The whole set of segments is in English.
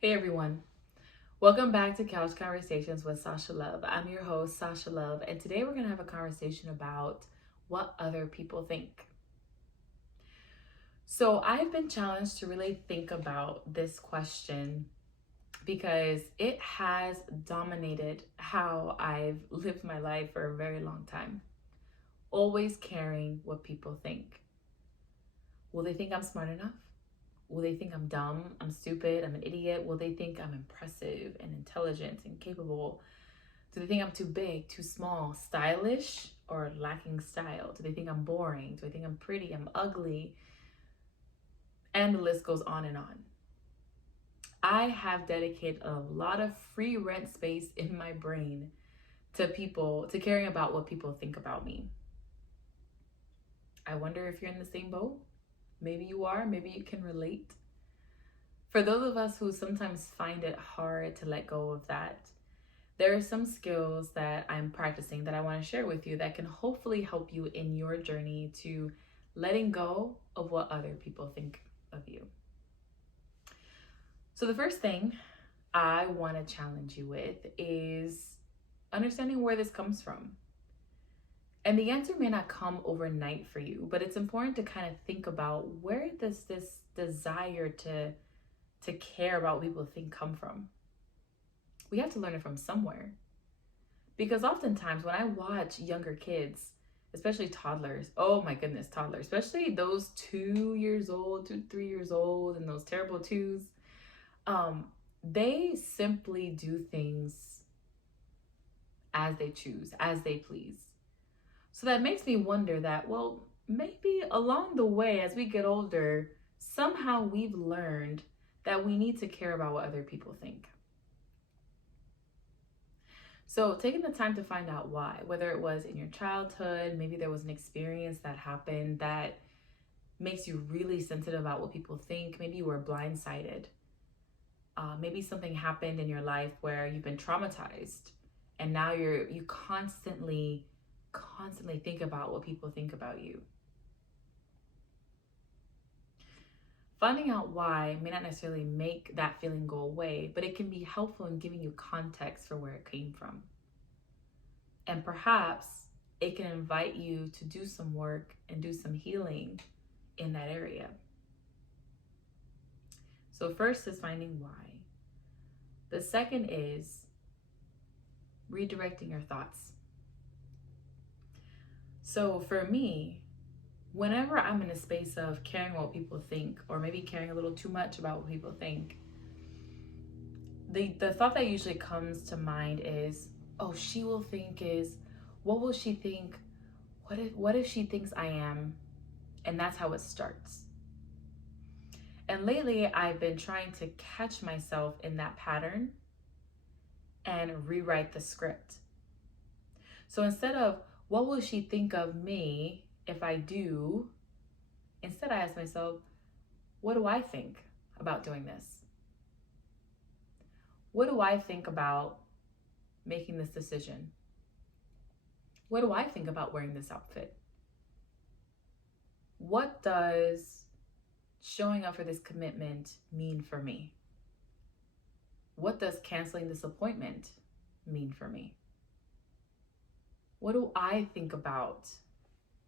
Hey everyone, welcome back to Couch Conversations with Sasha Love. I'm your host, Sasha Love, and today we're going to have a conversation about what other people think. So, I've been challenged to really think about this question because it has dominated how I've lived my life for a very long time. Always caring what people think. Will they think I'm smart enough? Will they think I'm dumb? I'm stupid? I'm an idiot? Will they think I'm impressive and intelligent and capable? Do they think I'm too big, too small, stylish, or lacking style? Do they think I'm boring? Do they think I'm pretty? I'm ugly? And the list goes on and on. I have dedicated a lot of free rent space in my brain to people, to caring about what people think about me. I wonder if you're in the same boat. Maybe you are, maybe you can relate. For those of us who sometimes find it hard to let go of that, there are some skills that I'm practicing that I want to share with you that can hopefully help you in your journey to letting go of what other people think of you. So, the first thing I want to challenge you with is understanding where this comes from. And the answer may not come overnight for you, but it's important to kind of think about where does this desire to care about what people think come from? We have to learn it from somewhere. Because oftentimes when I watch younger kids, especially toddlers, oh my goodness, toddlers, especially those 2 years old, 3 years old, and those terrible twos, they simply do things as they choose, as they please. So that makes me wonder that, well, maybe along the way, as we get older, somehow we've learned that we need to care about what other people think. So, taking the time to find out why, whether it was in your childhood, maybe there was an experience that happened that makes you really sensitive about what people think. Maybe you were blindsided. Maybe something happened in your life where you've been traumatized, and now you constantly think about what people think about you. Finding out why may not necessarily make that feeling go away, but it can be helpful in giving you context for where it came from. And perhaps it can invite you to do some work and do some healing in that area. So, first is finding why. The second is redirecting your thoughts. So, for me, whenever I'm in a space of caring what people think, or maybe caring a little too much about what people think, the thought that usually comes to mind is, oh, she will think is, what will she think? What if she thinks I am? And that's how it starts. And lately, I've been trying to catch myself in that pattern and rewrite the script. So instead of, what will she think of me if I do? Instead, I ask myself, what do I think about doing this? What do I think about making this decision? What do I think about wearing this outfit? What does showing up for this commitment mean for me? What does canceling this appointment mean for me? What do I think about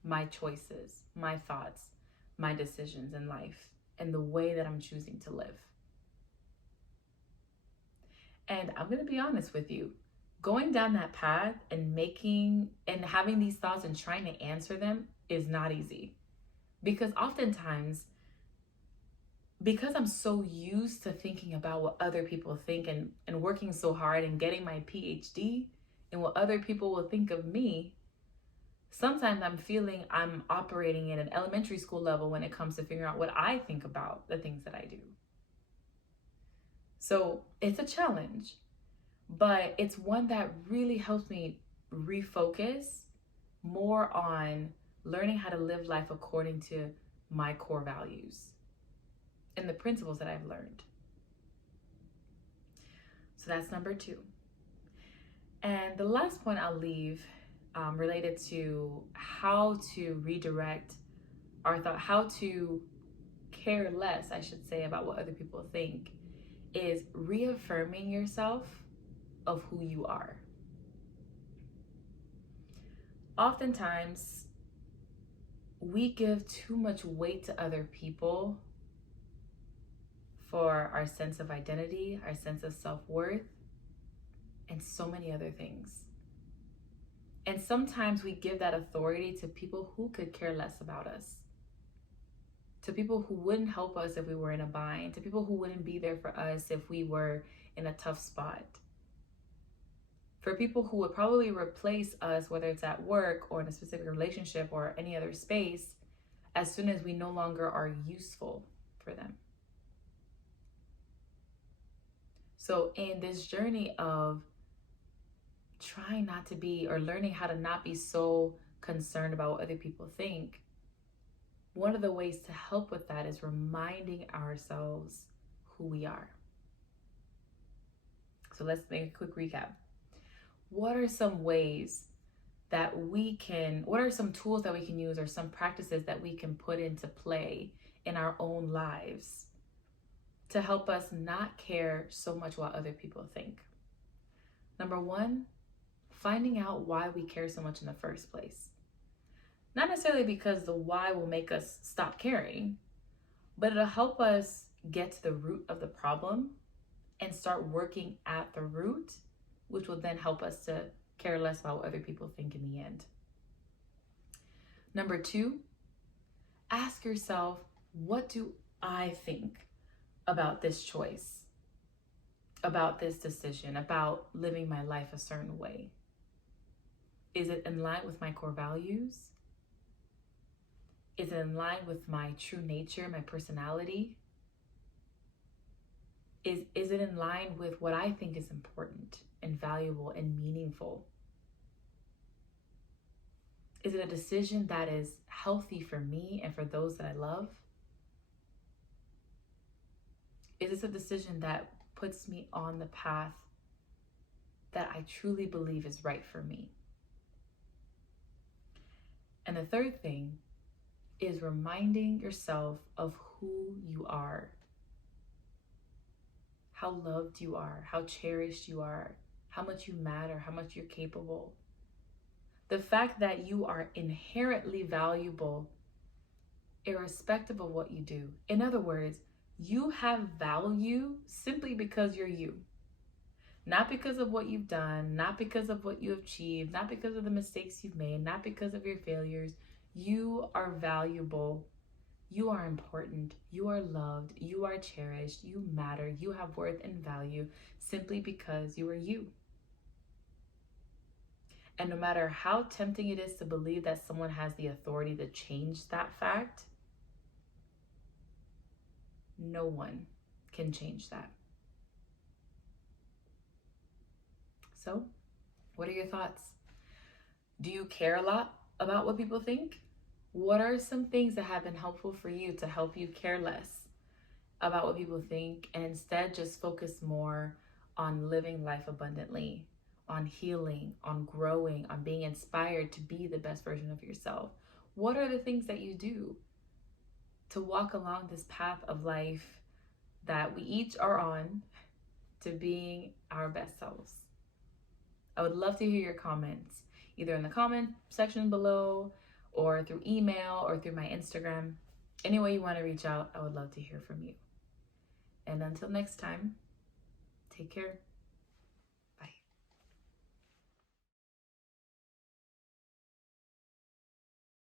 my choices, my thoughts, my decisions in life, and the way that I'm choosing to live? And I'm going to be honest with you, going down that path and having these thoughts and trying to answer them is not easy. Because oftentimes, because I'm so used to thinking about what other people think and working so hard and getting my PhD and what other people will think of me, sometimes I'm feeling I'm operating at an elementary school level when it comes to figuring out what I think about the things that I do. So it's a challenge, but it's one that really helps me refocus more on learning how to live life according to my core values and the principles that I've learned. So that's number 2. And the last point I'll leave related to how to redirect our thought, how to care less, I should say, about what other people think, is reaffirming yourself of who you are. Oftentimes, we give too much weight to other people for our sense of identity, our sense of self-worth, and so many other things. And sometimes we give that authority to people who could care less about us, to people who wouldn't help us if we were in a bind, to people who wouldn't be there for us if we were in a tough spot, for people who would probably replace us, whether it's at work or in a specific relationship or any other space, as soon as we no longer are useful for them. So in this journey of trying not to be, or learning how to not be so concerned about what other people think, one of the ways to help with that is reminding ourselves who we are. So let's make a quick recap. What are some ways that what are some tools that we can use, or some practices that we can put into play in our own lives to help us not care so much what other people think? Number one, finding out why we care so much in the first place. Not necessarily because the why will make us stop caring, but it'll help us get to the root of the problem and start working at the root, which will then help us to care less about what other people think in the end. Number two, ask yourself, what do I think about this choice, about this decision, about living my life a certain way? Is it in line with my core values? Is it in line with my true nature, my personality? Is it in line with what I think is important and valuable and meaningful? Is it a decision that is healthy for me and for those that I love? Is this a decision that puts me on the path that I truly believe is right for me? And the third thing is reminding yourself of who you are, how loved you are, how cherished you are, how much you matter, how much you're capable. The fact that you are inherently valuable, irrespective of what you do. In other words, you have value simply because you're you. Not because of what you've done, not because of what you have achieved, not because of the mistakes you've made, not because of your failures. You are valuable. You are important. You are loved. You are cherished. You matter. You have worth and value simply because you are you. And no matter how tempting it is to believe that someone has the authority to change that fact, no one can change that. So, what are your thoughts? Do you care a lot about what people think? What are some things that have been helpful for you to help you care less about what people think and instead just focus more on living life abundantly, on healing, on growing, on being inspired to be the best version of yourself? What are the things that you do to walk along this path of life that we each are on to being our best selves? I would love to hear your comments, either in the comment section below or through email or through my Instagram. Any way you want to reach out, I would love to hear from you. And until next time, take care.